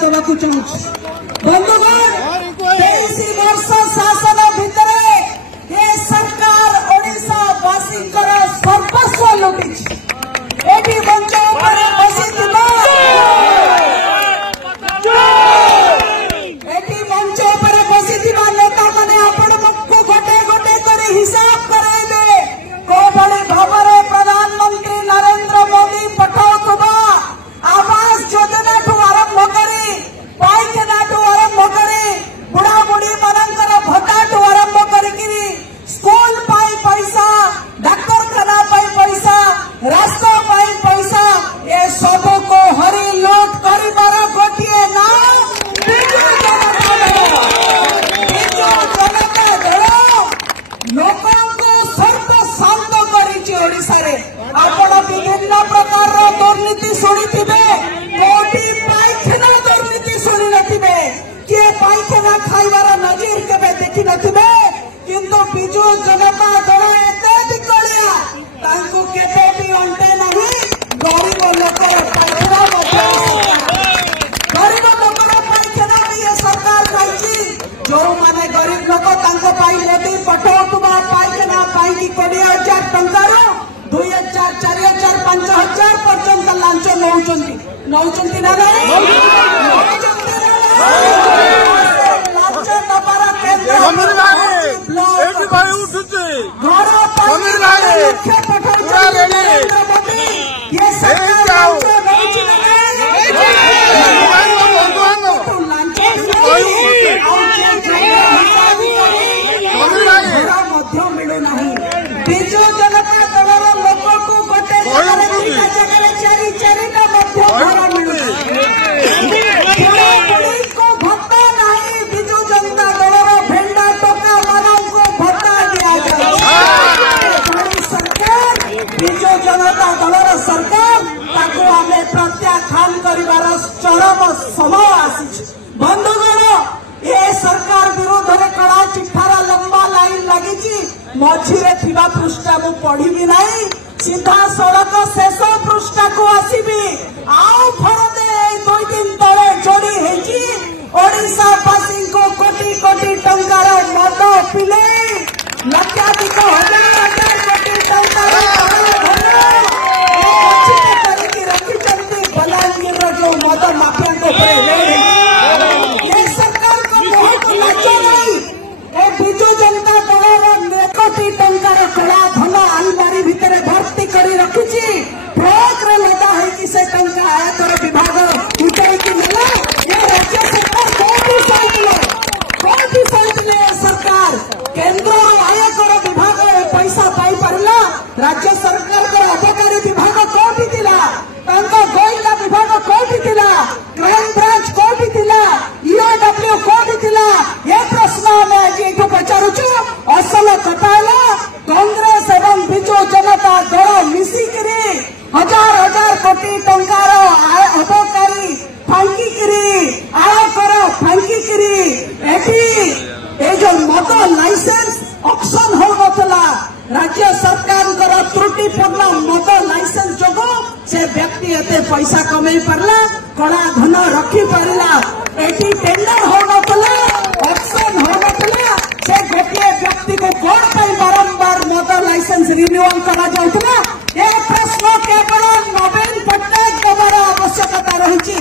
देवाक चाहूँ। बंधुगण 23 वर्ष शासन भितर ये सरकार ओडिशा वासी सर्वस्व लुटी एटी मंच बसी नेता मैंने आपण को गोटे गोटे कर हिसाब कराइबे को भले भाव में प्रधानमंत्री नरेंद्र मोदी पठाउथुबा आवास योजना ठू आरंभ करी पाइखाना ठू आरंभ करी बुढ़ा बुढ़ी मानकर भत्ता ठू आरंभ करी स्कूल पाई पैसा डाक्तरखाना पाई पैसा रास्ता पाई पैसा ये सब को हरी लूट कर गोटे नाम लोक सर्व शांत करी आपण विभिन्न प्रकार दुर्नीति शुणी कोटी पाइखाना दुर्नीति शुणी नथिबे किए पाइखाना खाइबार नजीर केबे देखि नथिबे किंतु बिजु जनता दल एते दिकलिया तांको केबे भी अंटे नहीं गरीब लोकर पाइखाना गरीब लोकर पाइखाना भी ये सरकार खाइची जो माने गरीब लोक तांको पाई मोदी पठाउथुबा पाइखाना पाई 20,000 टंकार 2,000 4,000 5,000 पर्यंत लांच नौचंती ना मिलूना विजु जनता दल लोक को गोटे जगह चारिटा को भत्ता नहीं विजु जनता दल भेंडा टोका मानव को भत्ता दि सरकार विजु जनता दल सरकार ताको आमे प्रत्याख्यान करिवार चरम समय आसी। बंधुगण ये सरकार विरोध में कड़ा चिट्ठार लंबा लाइन लगी मझिरे थिबा पृष्ठा मु पढ़ी नहीं सीधा सड़क शेष पृष्ठा को आसबि आउ फरदे 2 दिन तले चोरी हेची ओडिशा वासी को कोटी कोटी टंकार मद पिले लक्षाधिक हजार कोटी टंकार रखी बलांगीर जो मद माफिया को सरकार को बहुत लज्जा नहीं विजु जनता दल कोटी टंकार कला धन आलमारी भितर भर्ती करी रखी ट्रक रे लदा है से टंका आयकर विभाग उठाई नेला ये राज्य सरकार कोटी सहित सरकार केंद्र आयकर विभाग पैसा पाई पारला राज्य सरकार को अबकारी विभाग कोटी थिला गोइला विभाग कोटी थिला क्राइम ब्रांच कोटी थिला ईओडब्ल्यू कोटी थिला ये प्रश्न आम आज ये पचारुचु असल कथा कांग्रेस एवं विजु जनता दल मिसिकी हजार हजार कोटी टंकार अबकारी फांकिकी आयकर फांकिकी जो मद लाइसेंस ऑक्शन हो नथला राज्य सरकार त्रुटिपूर्ण मद लाइसेंस जो से व्यक्ति एते पैसा कमे पारला कड़ा धन रखी पारला एटी टेंडर हो नथला ऑक्शन हो नथला से गोटे व्यक्ति को कौन पाई बारंबार मद लाइसेंस रिन्यूअल करा जाउतला ये प्रश्न केवल नवीन पट्टनायक देवार आवश्यकता रही।